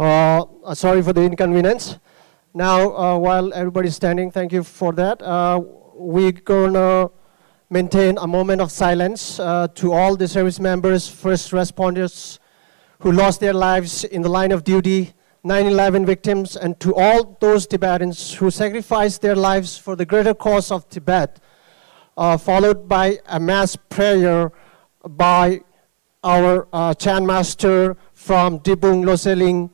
Sorry for the inconvenience. Now, while everybody's standing, thank you for that. We're gonna maintain a moment of silence to all the service members, first responders who lost their lives in the line of duty, 9/11 victims, and to all those Tibetans who sacrificed their lives for the greater cause of Tibet, followed by a mass prayer by our chant master from Dibung Loseling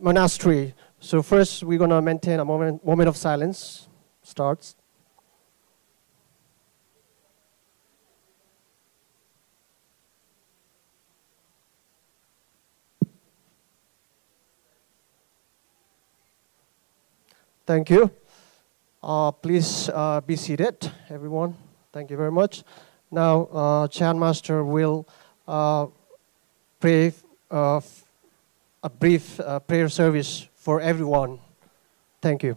Monastery. So first, we're gonna maintain a moment of silence. Starts. Thank you. Please be seated, everyone. Thank you very much. Now, Chant Master will pray a brief prayer service for everyone. Thank you.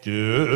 Give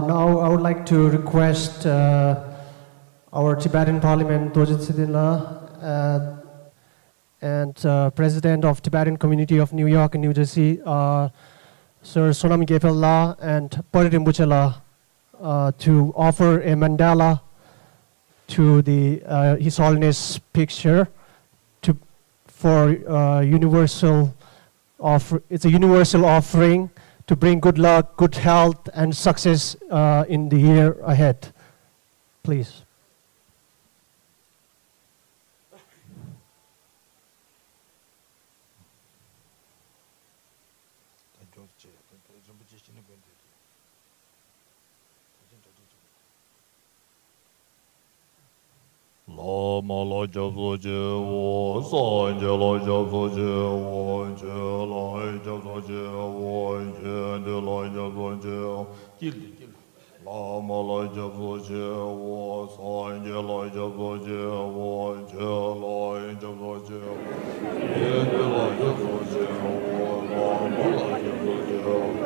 Now I would like to request our Tibetan Parliament, Dojit Sidinla, and President of Tibetan Community of New York and New Jersey, Sir Sonam Gepella and Paritim Buchela, to offer a mandala to the His Holiness picture for universal offer. It's a universal offering to bring good luck, good health, and success in the year ahead. Please. Lama la jabso je wo, sanje la jabso je wo, je la jabso je wo, je de la jabso je wo. Lama la jabso je wo, sanje la jabso je wo, je la jabso je wo, je de la jabso je wo, lama la jabso je wo,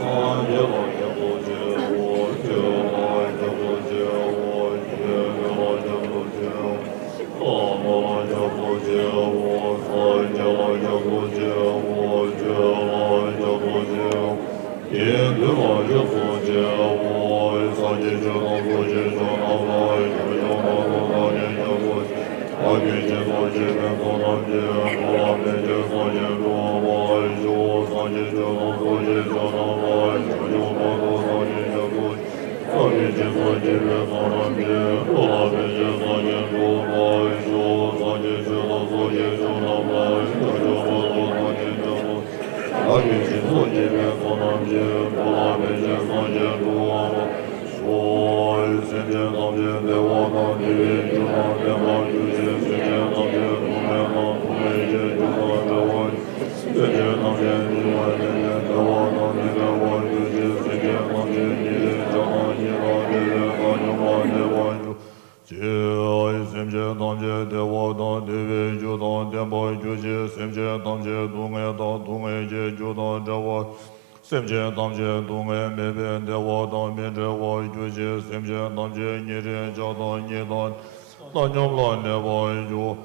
sanje la jabso je wo, je la jabso je wo, je de la jabso je wo. Lama la jabso je wo, sanje la jabso je wo, je la jabso je wo, je de la jabso je wo. Sanje je jabso je sonam la, je jabso la je jabso je, agi je sanje ben sonam je, sonam ben je sanje ben la, jo sanje je jabso je sonam la, je jabso sanje jabso je, agi je sanje ben sonam je, sonam ben je sanje ben la, jo sanje je jabso je sonam la, je jabso sanje jabso je, agi je sanje ben sonam je, sonam ben je sanje ben la. Soy semje namje dewa nam divi juna dema juji semje namje nume nam nume je juna dewa semje namje niwa nene dewa nam dewa juji semje namje nire jana nira nire kanyuma dewa ju Jai semje namje dewa nam divi juna dema juji semje namje dunga da dunga je juna dewa Semje namje dunga mebe dewa dan menje wa yuje semje namje nire jada nidan nanyam la neva yu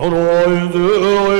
Noroy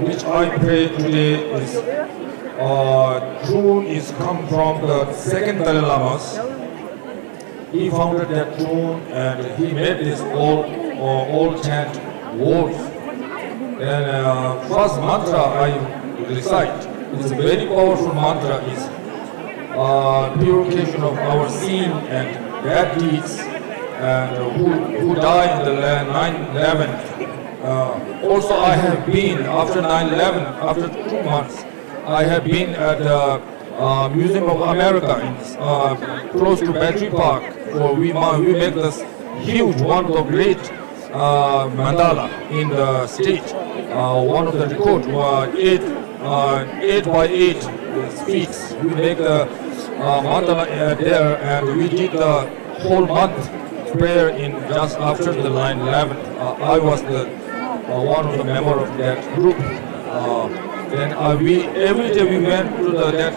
Which I pray today is tune is come from the second Dalai Lama. He founded that tune and he made this all chant words. And first mantra I recite is a very powerful mantra, is purification of our sin and bad deeds, and who died in the 9/11. Also, I have been, after 9/11, after 2 months, I have been at the Museum of America, close to Battery Park, where we make this huge, one of the great mandala in the state. One of the record was 8 by 8 feet. We make the mandala there, and we did the whole month prayer in just after the 9/11. I was the one of the member of that group. Then every day we went to that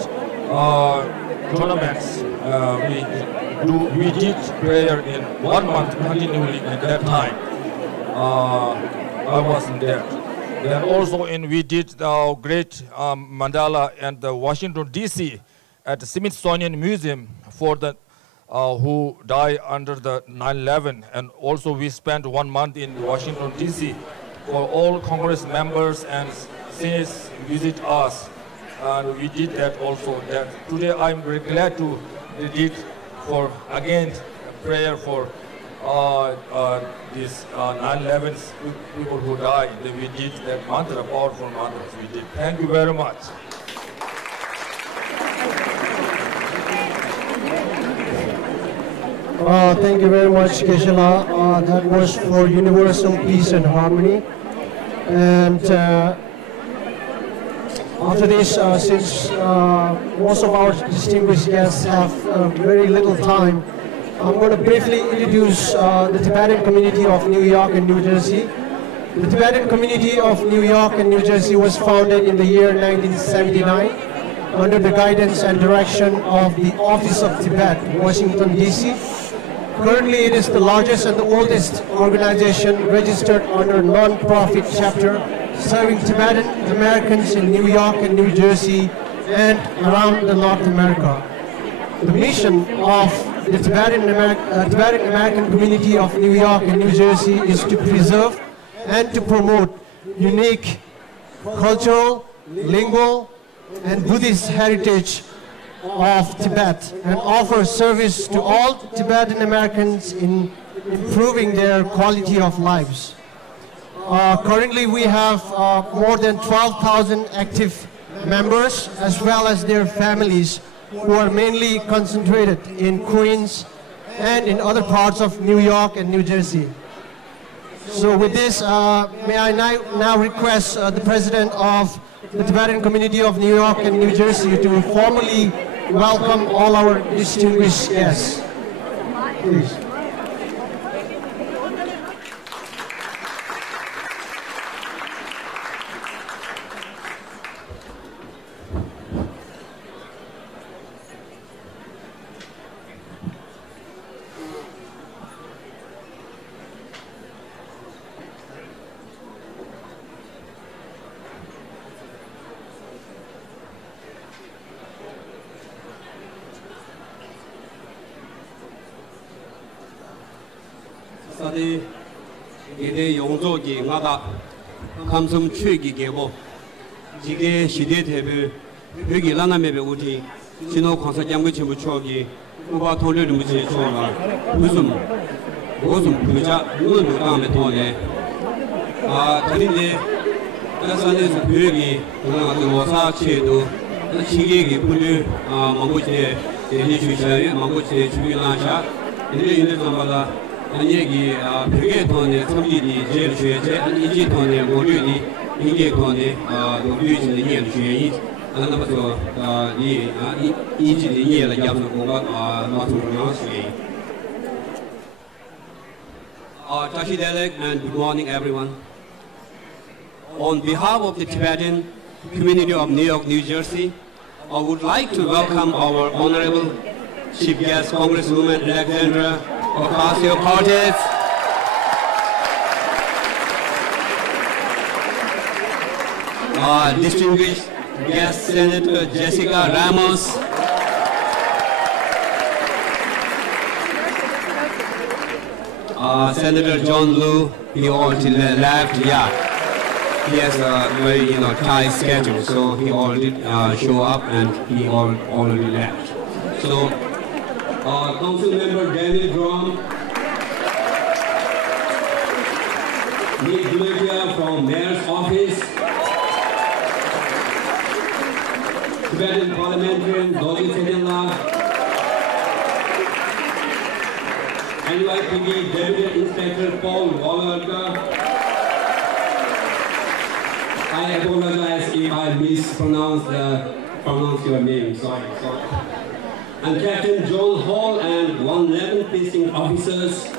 tournaments. We did prayer in 1 month continually at that time. I wasn't there. Then also we did the great mandala at the Washington D.C. at the Smithsonian Museum for the who died under the 9/11, and also we spent 1 month in Washington D.C. for all Congress members and senators visit us, and we did that also. That today I'm very glad to did for again prayer for these 9/11 people who died. We did that mantra, powerful mantras. We did. Thank you very much. Thank you very much, Keshala. That was for universal peace and harmony. And after this, since most of our distinguished guests have very little time, I'm going to briefly introduce the Tibetan community of New York and New Jersey. The Tibetan community of New York and New Jersey was founded in the year 1979 under the guidance and direction of the Office of Tibet, Washington, D.C. Currently, it is the largest and the oldest organization registered under non-profit chapter serving Tibetan Americans in New York and New Jersey and around the North America. The mission of the Tibetan American community of New York and New Jersey is to preserve and to promote unique cultural, lingual, and Buddhist heritage of Tibet and offer service to all Tibetan Americans in improving their quality of lives. Currently we have more than 12,000 active members as well as their families who are mainly concentrated in Queens and in other parts of New York and New Jersey. So with this, may I now request the President of the Tibetan community of New York and New Jersey to formally welcome all our distinguished guests. Please. 사대 이대 용조기 마다 감성 취기 개보 지게 시대 대별 여기 라나메베 우리 신호 관사 장부 전부 추억이 우바 통일을 무지 추억아 무슨 부자 무슨 다음에 돈에 그런데 그래서 교육이 그런 로사체도 시계기 분류 망고지에 대리주시에 망고지에 주기나샤 이제 전부다 얘기 벽에 돈에 섬기니 제일 주의제 이지 돈에 모류니 이게 돈에 노비주는 이해 주의 안나부터 이지의 이해를 잡는 공간 맞춤으로 수행. Tashi Delek and good morning everyone. On behalf of the Tibetan community of New York, New Jersey, I would like to welcome our honorable chief guest, Congresswoman Alexandria Ocasio-Cortez, distinguished guest Senator Jessica Ramos, Senator John Liu, he all to the left, yeah. He has a very tight schedule, so he already show up and he already left. So, Council Member Daniel Drum, Nick Glutia from Mayor's Office, Tibetan Parliamentary Losar Celebration, NYPD Deputy Inspector Paul Wallerka. I apologize if I mispronounce your name, sorry. And Captain John Hall and 111 precinct officers.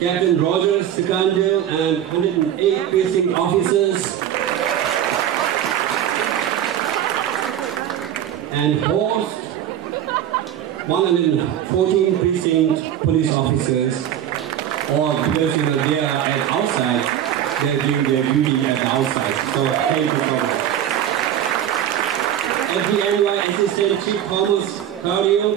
Captain Roger Secondel and 108 precinct officers. And host 114 precinct police officers. Or because they are at outside, they're doing their duty at the outside. So thank you so much. FDNY Assistant Chief Thomas Cario,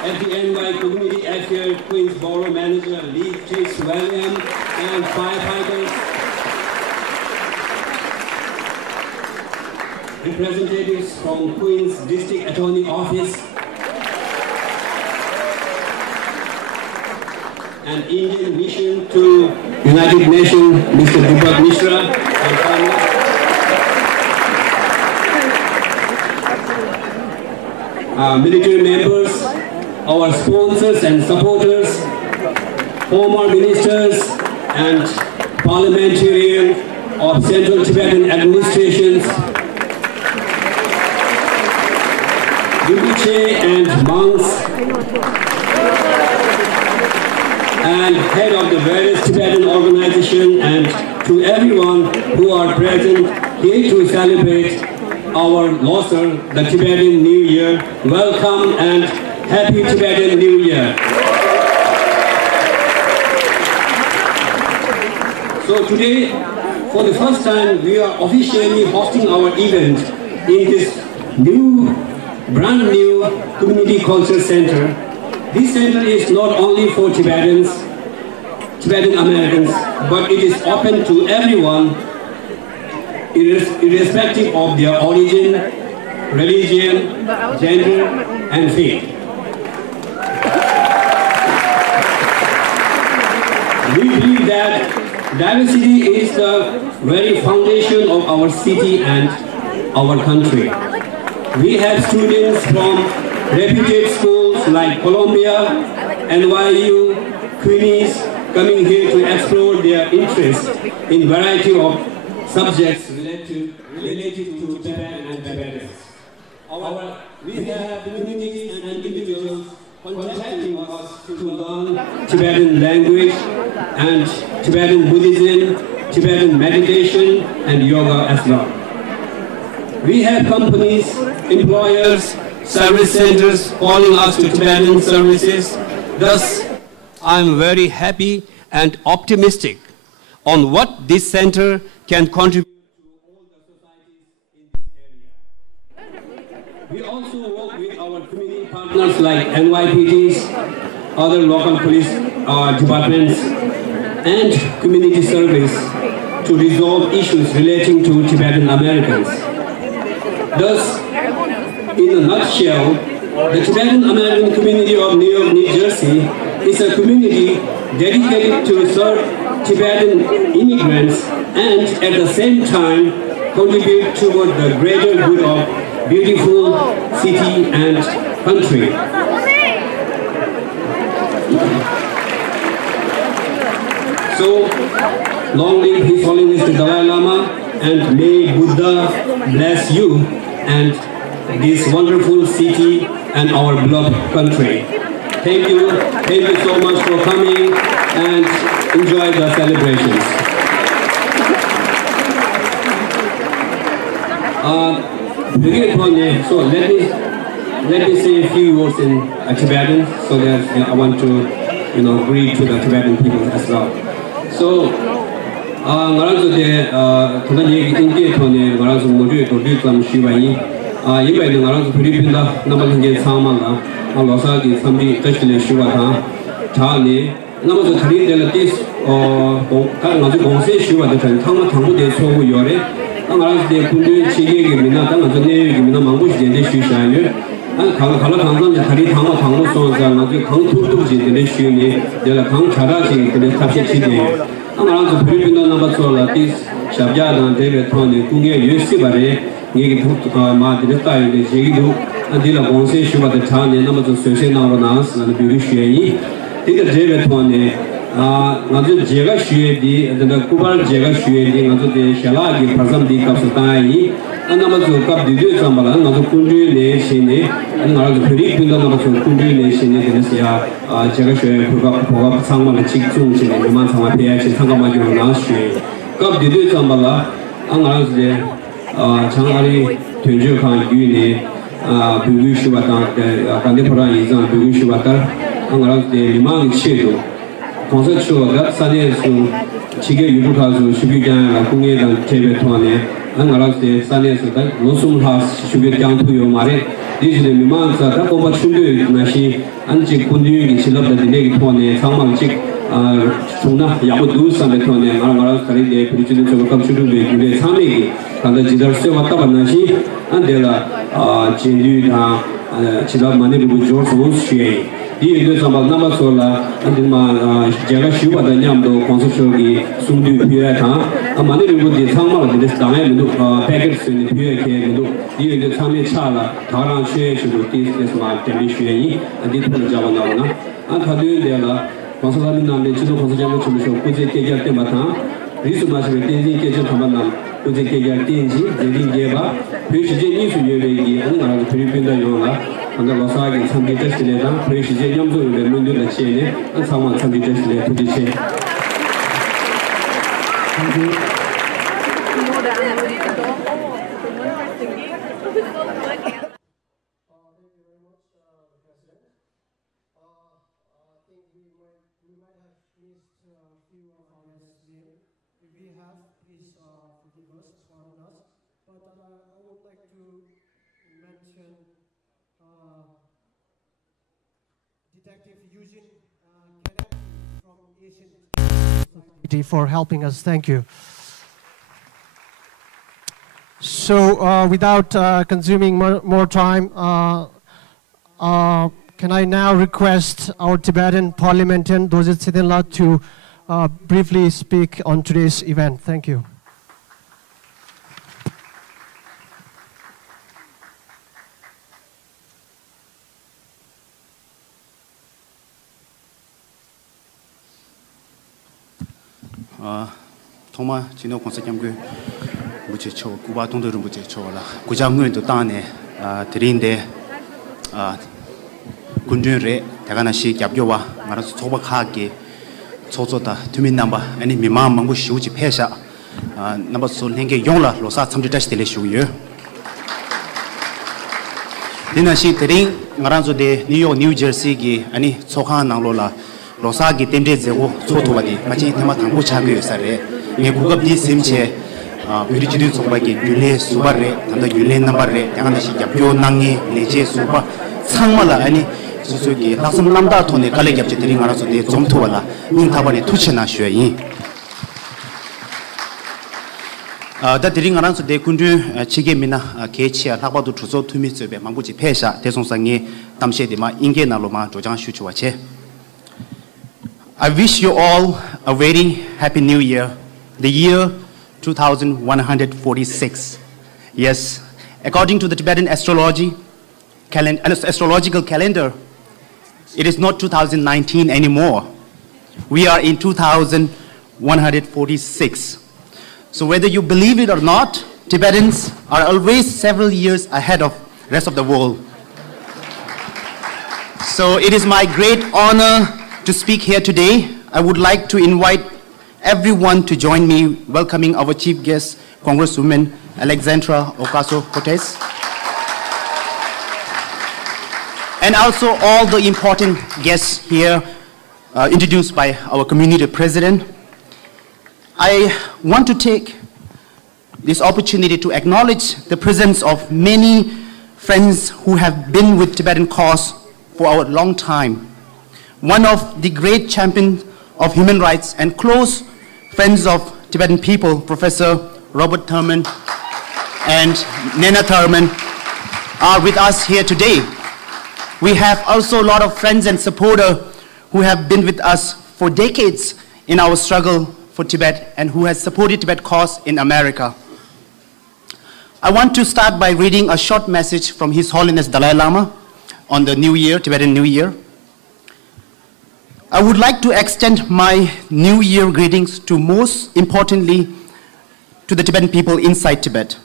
FDNY Community Affairs Queensboro Manager Lee Chase William, and firefighters, representatives from Queens District Attorney Office, and Indian Mission to United Nations, Mr. Deepak Mishra, and military members, our sponsors and supporters, former ministers and parliamentarians of Central Tibetan administrations, Rinpoche and monks, and head of the various Tibetan organizations, and to everyone who are present here to celebrate our Losar, the Tibetan New Year. Welcome and Happy Tibetan New Year. So today, for the first time, we are officially hosting our event in this brand new Community Culture Center. This center is not only for Tibetan Americans, but it is open to everyone, irrespective of their origin, religion, gender, and faith. We believe that diversity is the very foundation of our city and our country. We have students from reputed schools like Columbia, NYU, Queens, coming here to explore their interest in variety of subjects related to Tibet and Tibetans. We have communities and individuals contacting us to learn Tibetan language and Tibetan Buddhism, Tibetan meditation, and yoga as well. We have companies, employers, service centers calling us to Tibetan services. Thus, I'm very happy and optimistic on what this center can contribute to all the societies in this area. partners like NYPDs, other local police departments, and community service to resolve issues relating to Tibetan Americans. Thus, in a nutshell, the Tibetan American community of New York, New Jersey is a community dedicated to serve Tibetan immigrants and at the same time contribute toward the greater good of beautiful city and country. So, long live His Holiness the Dalai Lama, and may Buddha bless you and this wonderful city and our beloved country. Thank you so much for coming and enjoy the celebrations. So let me say a few words in Tibetan, so that I want to greet to the Tibetan people as well. So, ngaranzo de toda yegi inge tone ngaranzo modu to du tam shiwai yibai de ngaranzo Philippines da namal nge sama la Losar gi sambi tashile shiwa ta thani namazo thari de la tis ka ngazo gongse shiwa de tan thangma thangbu de chogu yore ngaranzo de kundu chige gi mina ta ngazo ne gi mina mangbu ji de shi shaye khala thangam ja thari thangma thangbu so ja ngazo khang thurdu ji de shi ni de la khang chara ji de thapse chi de ngaranzo Philippines number 12 tis shabja dan de thone kunge yesi bare ngi ma de ta de ji du de la gongse shiwa de thane namazo sese na nas na bi shi de de thone ngazo jega shi di de kubal jega shi di ngazo de shala gi phasam di kap satai namazo kap de de sambala ngazo kundu ne shine ngazo Philippines namazo kundu ne shine de sia jega shi phoga sangma le chik chung chi ne man sangma pe chi sangma ma ju na shi kap de de sambala ngazo de changari thunju khan yu ne bigu shi wa ta kande phora yi zang bigu shi wa ta ngazo de limang chi do conceptual that sane su chige yubu kha su shubi jan la kungye dan tebe thone ngazo de sane su ta losum ha shubi jang thu yo mare this de limang sa ta ko ba chundu na shi an chi kundu gi chilab da de gi thone sangmang chi chungna yabu du sa me thone ngazo kari de prichide chob kam chulu be gule same gi kanda jidar se wa ta ban shi an de la jindu da chilab mane bu jor so shi di de sambal nama sola andima jaga shiwa da nyam do conceptual gi sumdu pya tha amane ru de sangma de dame lu package sin pya ke lu di de same chala tharan she shu ti is ma temi shwe yi andi thu jawa na na an thadu de la conceptual nam de chido conceptual chu shu ku je ke ja te ma tha risu ma se tin ji ke chu thama nam ku je ke ja tin ji de din je ba phe shi je ni su ye be gi an na Philippines da yo la under Losar gi sambi test le da phe shi je nyam zo le mun de che ne an sangma sambi test le tu di che thank you. For helping us. Thank you. So without consuming more time, can I now request our Tibetan parliamentarian Dojit Sidenla to briefly speak on today's event. Thank you. 정말 진호 konsekyamgu 무제 초 구바 동도를 무제 초라 구장군도 땅에 드린데 군준레 대가나시 갑교와 말아서 소박하게 초조다 투민 넘버 아니 미만 망고 시우지 폐사 넘버 솔행게 용라 로사 참지다시 텔레슈요 디나시 드린 말아서데 뉴욕 뉴저시기 아니 소카 나로라 로사기 템데 제고 소토바디 마치 테마 당고 차고요 사레 네 국업디 심체 비리지도 소바기 율레 수바레 담다 율레 넘버레 양한다시 갑교 낭이 레제 수바 상마라 아니 수수기 낙섬 남다 돈에 갈래 겹지 드린 알아서 내 좀토와라 인타바니 투치나 쉬어이 다 드린 알아서 내 군주 지게미나 개치야 학바도 주소 투미스베 망부지 폐사 대송상이 담시에디마 인게나로마 조장 슈추와체 I wish you all a very happy new year, the year 2146. Yes, according to the Tibetan astrological calendar, it is not 2019 anymore. We are in 2146. So whether you believe it or not, Tibetans are always several years ahead of the rest of the world. So it is my great honor to speak here today. I would like to invite everyone to join me welcoming our chief guest, Congresswoman Alexandria Ocasio-Cortez. And also all the important guests here introduced by our community president. I want to take this opportunity to acknowledge the presence of many friends who have been with Tibetan cause for a long time. One of the great champions of human rights and close friends of Tibetan people, Professor Robert Thurman and Nena Thurman, are with us here today. We have also a lot of friends and supporters who have been with us for decades in our struggle for Tibet and who has supported Tibet cause in America. I want to start by reading a short message from His Holiness Dalai Lama on the New Year, Tibetan New Year. I would like to extend my New Year greetings to, most importantly, to the Tibetan people inside Tibet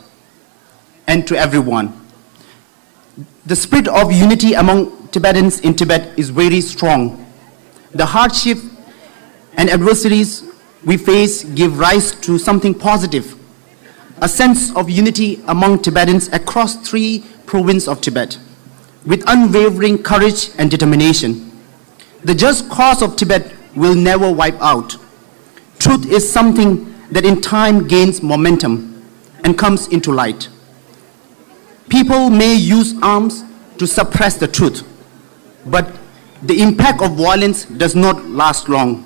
and to everyone. The spirit of unity among Tibetans in Tibet is very strong. The hardship and adversities we face give rise to something positive, a sense of unity among Tibetans across 3 provinces of Tibet, with unwavering courage and determination. The just cause of Tibet will never wipe out. Truth is something that in time gains momentum and comes into light. People may use arms to suppress the truth, but the impact of violence does not last long.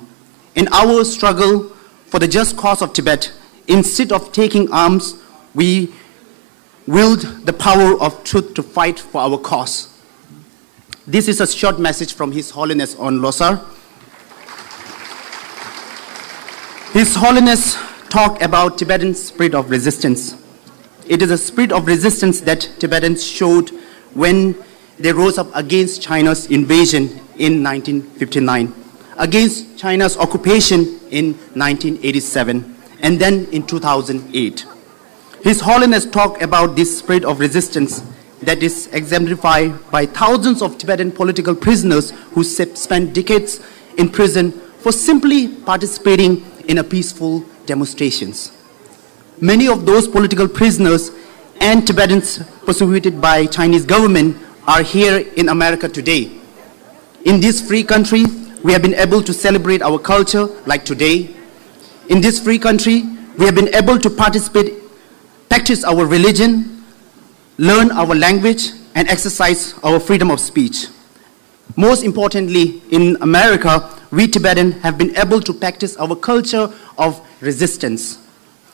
In our struggle for the just cause of Tibet, instead of taking arms, we wield the power of truth to fight for our cause. This is a short message from His Holiness on Losar. His Holiness talked about Tibetan spirit of resistance. It is a spirit of resistance that Tibetans showed when they rose up against China's invasion in 1959, against China's occupation in 1987, and then in 2008. His Holiness talked about this spirit of resistance that is exemplified by thousands of Tibetan political prisoners who spent decades in prison for simply participating in a peaceful demonstrations. Many of those political prisoners and Tibetans persecuted by Chinese government are here in America today. In this free country, we have been able to celebrate our culture like today. In this free country, we have been able to practice our religion, learn our language, and exercise our freedom of speech. Most importantly, in America, we Tibetans have been able to practice our culture of resistance,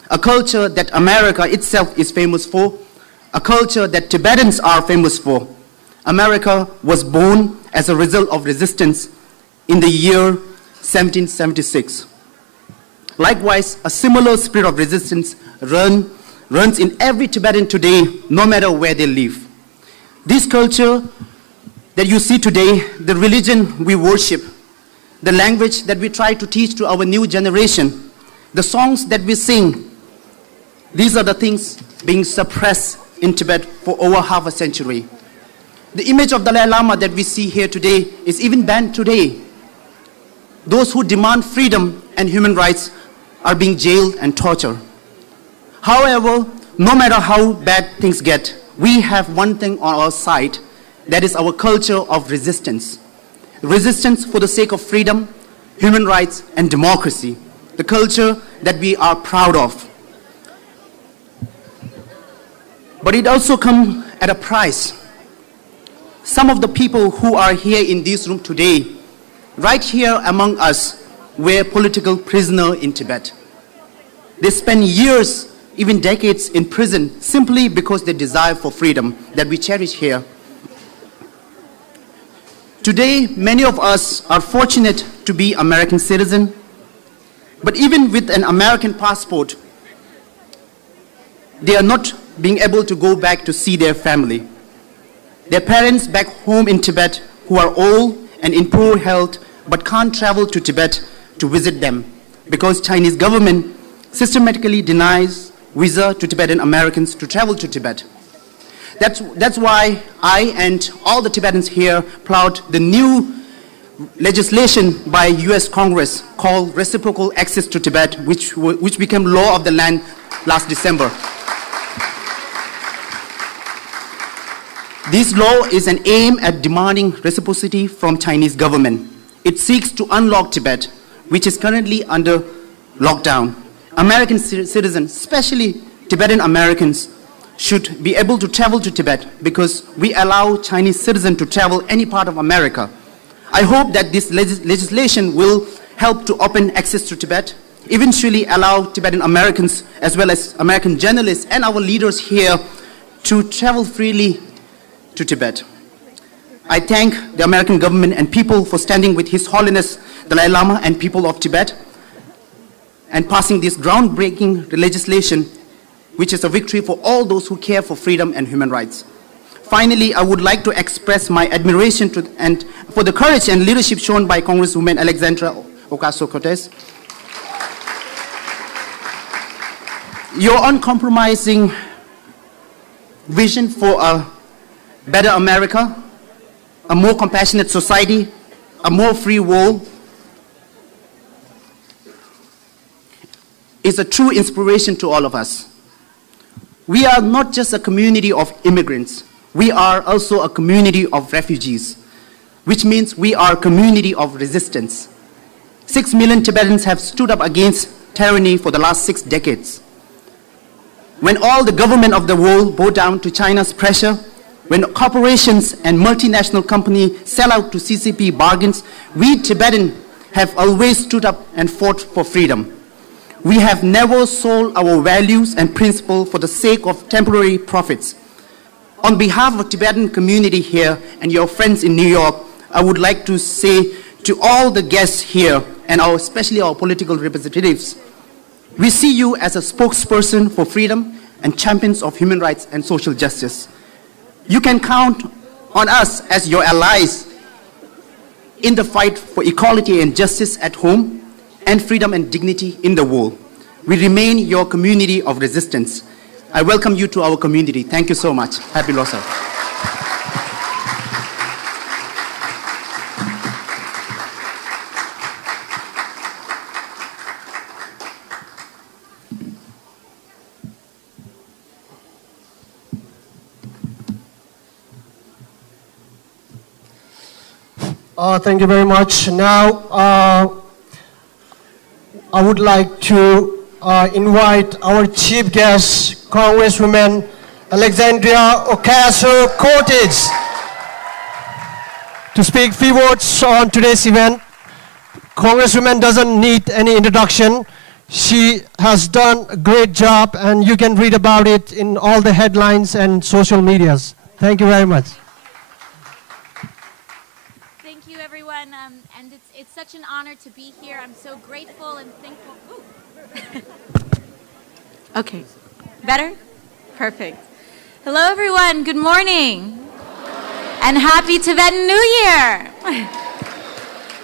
a culture that America itself is famous for, a culture that Tibetans are famous for. America was born as a result of resistance in the year 1776. Likewise, a similar spirit of resistance runs in every Tibetan today, no matter where they live. This culture that you see today, the religion we worship, the language that we try to teach to our new generation, the songs that we sing, these are the things being suppressed in Tibet for over half a century. The image of Dalai Lama that we see here today is even banned today. Those who demand freedom and human rights are being jailed and tortured. However, no matter how bad things get, we have one thing on our side, that is our culture of resistance. Resistance for the sake of freedom, human rights, and democracy, the culture that we are proud of. But it also comes at a price. Some of the people who are here in this room today, right here among us, were political prisoners in Tibet. They spent years, even decades in prison simply because they desire for freedom that we cherish here. Today, many of us are fortunate to be American citizens, but even with an American passport, they are not being able to go back to see their family. Their parents back home in Tibet who are old and in poor health but can't travel to Tibet to visit them because Chinese government systematically denies visa to Tibetan Americans to travel to Tibet. That's why I and all the Tibetans here applaud the new legislation by US Congress called Reciprocal Access to Tibet, which became law of the land last December. This law is an aim at demanding reciprocity from Chinese government. It seeks to unlock Tibet, which is currently under lockdown. American citizens, especially Tibetan Americans, should be able to travel to Tibet because we allow Chinese citizens to travel any part of America. I hope that this legislation will help to open access to Tibet, eventually allow Tibetan Americans as well as American journalists and our leaders here to travel freely to Tibet. I thank the American government and people for standing with His Holiness Dalai Lama and people of Tibet and passing this groundbreaking legislation, which is a victory for all those who care for freedom and human rights. Finally, I would like to express my admiration for the courage and leadership shown by Congresswoman Alexandria Ocasio-Cortez. Your uncompromising vision for a better America, a more compassionate society, a more free world, is a true inspiration to all of us. We are not just a community of immigrants, we are also a community of refugees, which means we are a community of resistance. 6 million Tibetans have stood up against tyranny for the last 6 decades. When all the government of the world bow down to China's pressure, when corporations and multinational companies sell out to CCP bargains, we Tibetans have always stood up and fought for freedom. We have never sold our values and principles for the sake of temporary profits. On behalf of the Tibetan community here and your friends in New York, I would like to say to all the guests here, and especially our political representatives, we see you as a spokesperson for freedom and champions of human rights and social justice. You can count on us as your allies in the fight for equality and justice at home and freedom and dignity in the world. We remain your community of resistance. I welcome you to our community. Thank you so much. Happy Losar. Thank you very much. Now, I would like to invite our chief guest, Congresswoman Alexandria Ocasio-Cortez, to speak few words on today's event. Congresswoman doesn't need any introduction. She has done a great job, and you can read about it in all the headlines and social medias. Thank you very much. Thank you, everyone, and it's such an honor to be here. I'm so grateful and thankful. Okay, better? Perfect. Hello, everyone. Good morning. And happy Tibetan New Year.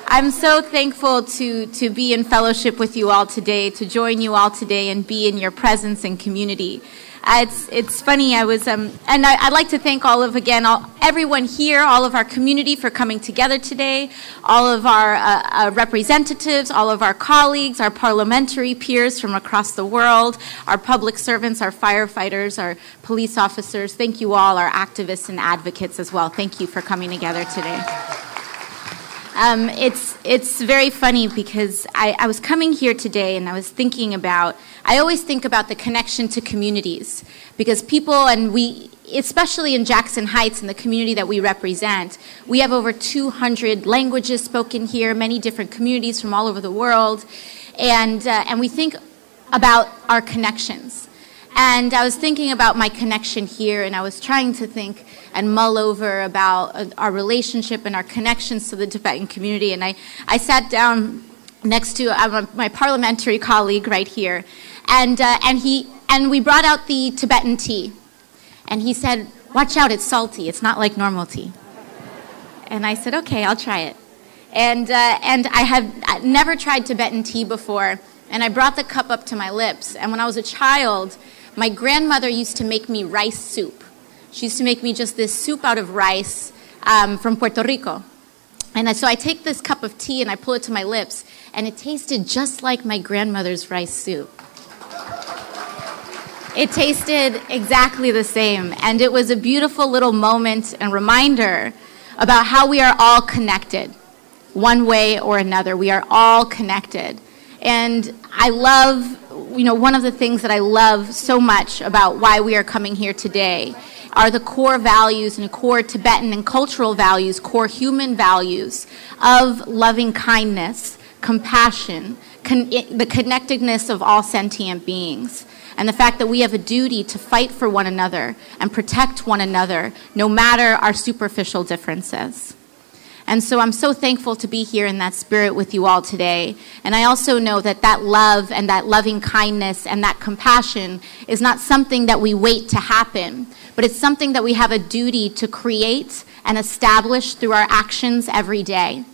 I'm so thankful to be in fellowship with you all today, to join you all today and be in your presence and community. It's funny, and I'd like to thank everyone here, all of our community for coming together today, all of our representatives, all of our colleagues, our parliamentary peers from across the world, our public servants, our firefighters, our police officers. Thank you all, our activists and advocates as well. Thank you for coming together today. It's very funny because I was coming here today and I was thinking about, I always think about the connection to communities because people, and we, especially in Jackson Heights and the community that we represent, we have over 200 languages spoken here, many different communities from all over the world, and we think about our connections. And I was thinking about my connection here, and I was trying to think and mull over about our relationship and our connections to the Tibetan community. And I sat down next to my parliamentary colleague right here, and we brought out the Tibetan tea. And he said, "Watch out, it's salty. It's not like normal tea." And I said, "Okay, I'll try it." And I had never tried Tibetan tea before, and I brought the cup up to my lips. And when I was a child, my grandmother used to make me rice soup. She used to make me just this soup out of rice from Puerto Rico. And so I take this cup of tea and I pull it to my lips, and it tasted just like my grandmother's rice soup. It tasted exactly the same, and it was a beautiful little moment and reminder about how we are all connected, one way or another. We are all connected. And I love, one of the things that I love so much about why we are coming here today are the core values and core Tibetan and cultural values, core human values of loving kindness, compassion, the connectedness of all sentient beings, and the fact that we have a duty to fight for one another and protect one another, no matter our superficial differences. And so I'm so thankful to be here in that spirit with you all today. And I also know that that love and that loving kindness and that compassion is not something that we wait to happen, but it's something that we have a duty to create and establish through our actions every day.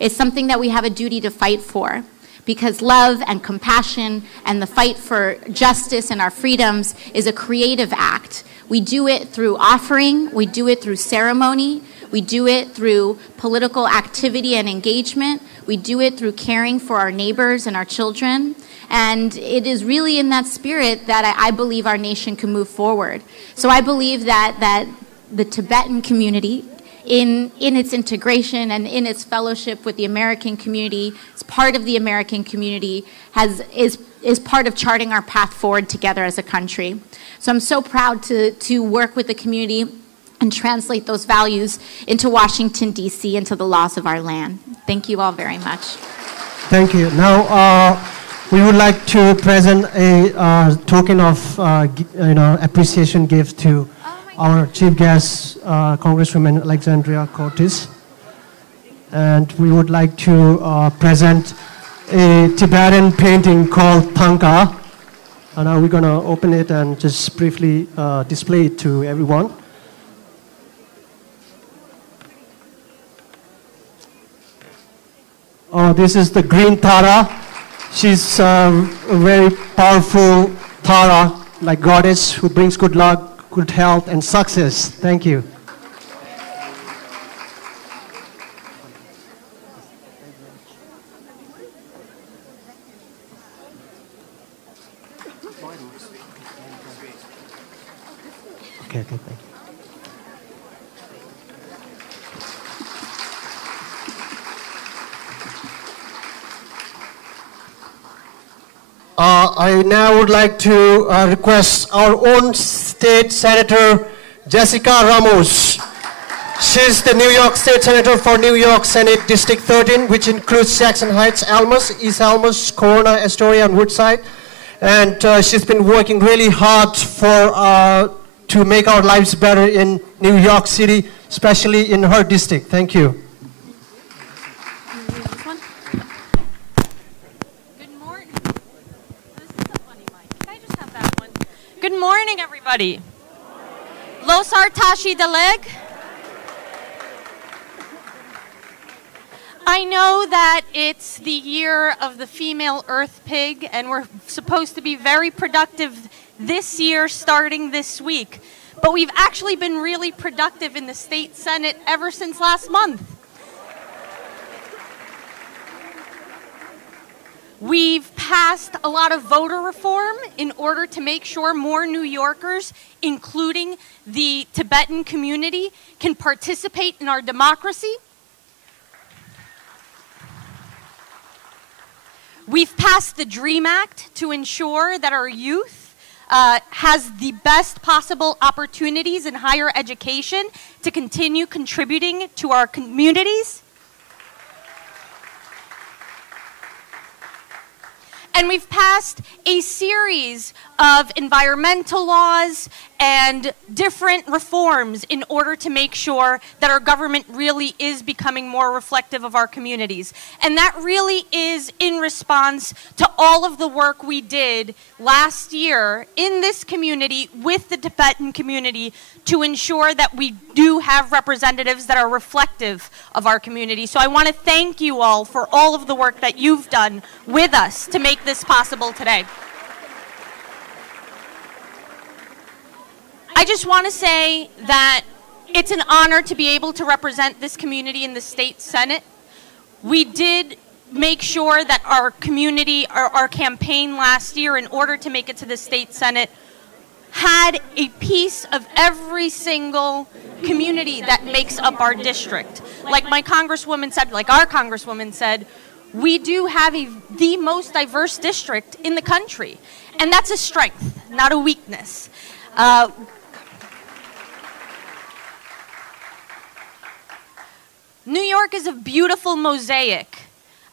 It's something that we have a duty to fight for, because love and compassion and the fight for justice and our freedoms is a creative act. We do it through offering, we do it through ceremony, we do it through political activity and engagement. We do it through caring for our neighbors and our children. And it is really in that spirit that I believe our nation can move forward. So I believe that the Tibetan community, in its integration and in its fellowship with the American community, as part of the American community, is part of charting our path forward together as a country. So I'm so proud to work with the community and translate those values into Washington, D.C., into the laws of our land. Thank you all very much. Thank you. Now, we would like to present a token of appreciation gift to our chief guest, Congresswoman Alexandria Cortez. And we would like to present a Tibetan painting called Tanka. And now we're going to open it and just briefly display it to everyone. This is the green Tara. She's a very powerful Tara, like goddess, who brings good luck, good health, and success. Thank you. Okay, thank you. I now would like to request our own state senator, Jessica Ramos. She's the New York State Senator for New York Senate District 13, which includes Jackson Heights, Almus, East Almus, Corona, Astoria, and Woodside. And she's been working really hard to make our lives better in New York City, especially in her district. Thank you. Good morning, everybody. Losar Tashi Daleg. I know that it's the year of the female earth pig, and we're supposed to be very productive this year, starting this week. But we've actually been really productive in the state Senate ever since last month. We've passed a lot of voter reform in order to make sure more New Yorkers, including the Tibetan community, can participate in our democracy. We've passed the DREAM Act to ensure that our youth has the best possible opportunities in higher education to continue contributing to our communities. And we've passed a series of environmental laws and different reforms in order to make sure that our government really is becoming more reflective of our communities. And that really is in response to all of the work we did last year in this community with the Tibetan community to ensure that we do have representatives that are reflective of our community. So I want to thank you all for all of the work that you've done with us to make this possible today. I just want to say that it's an honor to be able to represent this community in the state Senate. We did make sure that our community, our campaign last year in order to make it to the state Senate had a piece of every single community that makes up our district. Like my Congresswoman said, like our Congresswoman said, we do have the most diverse district in the country. And that's a strength, not a weakness. New York is a beautiful mosaic.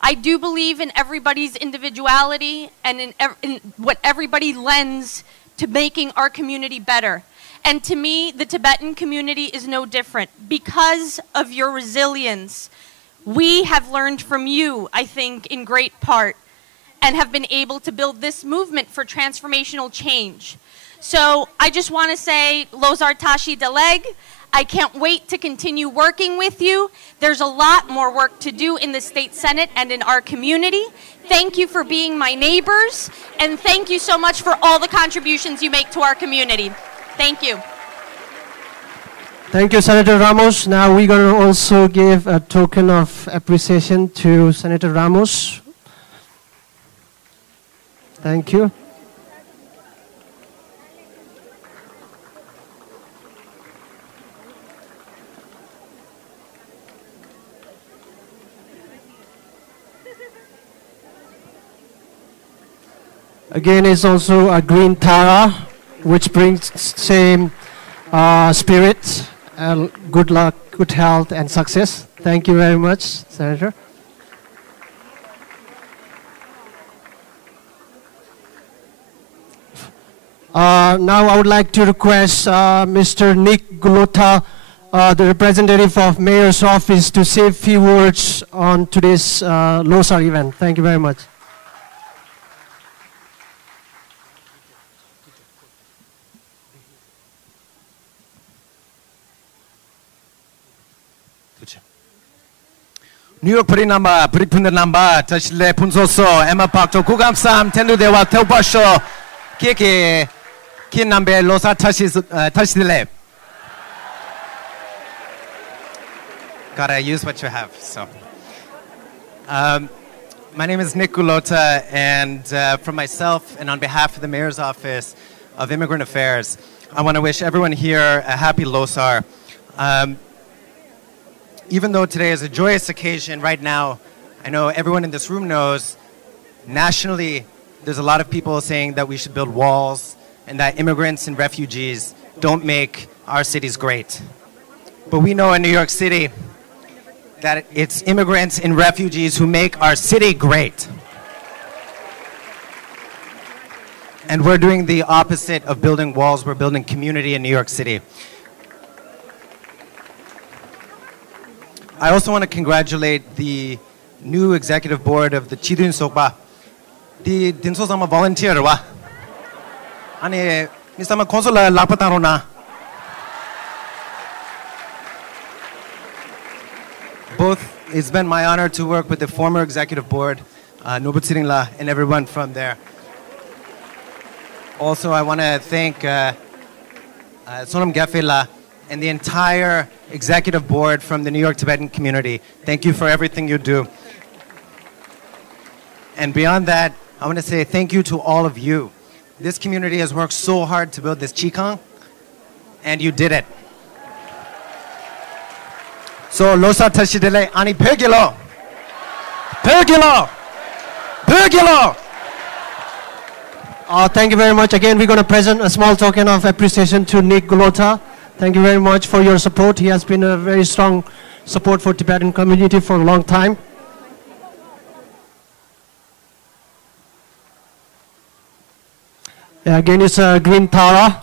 I do believe in everybody's individuality and in what everybody lends to making our community better. And to me, the Tibetan community is no different. Because of your resilience, we have learned from you, I think, in great part, and have been able to build this movement for transformational change. So I just want to say, Losar Tashi Daleg, I can't wait to continue working with you. There's a lot more work to do in the state Senate and in our community. Thank you for being my neighbors, and thank you so much for all the contributions you make to our community. Thank you. Thank you, Senator Ramos. Now we're going to also give a token of appreciation to Senator Ramos. Thank you. Again, it's also a green Tara, which brings same spirit, good luck, good health, and success. Thank you very much, Senator. Now I would like to request Mr. Nick Gulota, the representative of Mayor's Office, to say a few words on today's Losar event. Thank you very much. 뉴욕 브리 남바 브리푼드 남바 자실레 분소소 에마 박조 구감삼 텐두대와 태우바쇼 키에키 키남베 로사 타시들레. Gotta use what you have. So, my name is Nick Gulota, and from myself and on behalf of the Mayor's Office of Immigrant Affairs, I want to wish everyone here a happy Losar. Even though today is a joyous occasion, right now, I know everyone in this room knows, nationally, there's a lot of people saying that we should build walls and that immigrants and refugees don't make our cities great. But we know in New York City that it's immigrants and refugees who make our city great. And we're doing the opposite of building walls. We're building community in New York City. I also want to congratulate the new executive board of the Chidun Sokba. The Dinso sama volunteer wa. Ani misama consular lapatarona. Both, it's been my honor to work with the former executive board, Nobut Siringla, and everyone from there. Also, I want to thank Sonam Gafela and the entire executive board from the New York Tibetan community. Thank you for everything you do. And beyond that, I want to say thank you to all of you. This community has worked so hard to build this Chikang, and you did it. So, Losar Tashidele Ani Pergilo. Pergilo! Pergilo! Thank you very much. Again, we're going to present a small token of appreciation to Nick Golota. Thank you very much for your support. He has been a very strong support for Tibetan community for a long time. Yeah, again, it's a green Tara.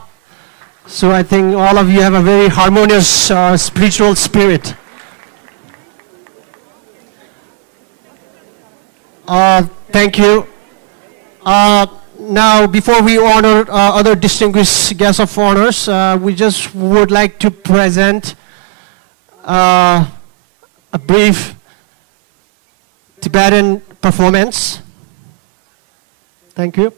So I think all of you have a very harmonious spiritual spirit. Thank you. Now, before we honor other distinguished guests of honors, we just would like to present a brief Tibetan performance. Thank you.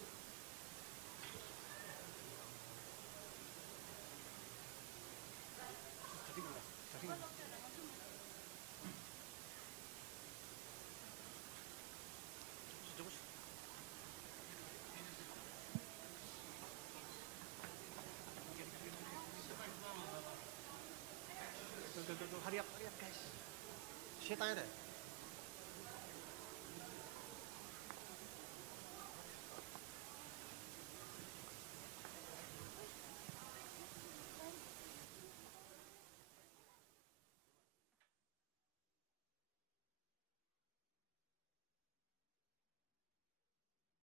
Hurry up, guys.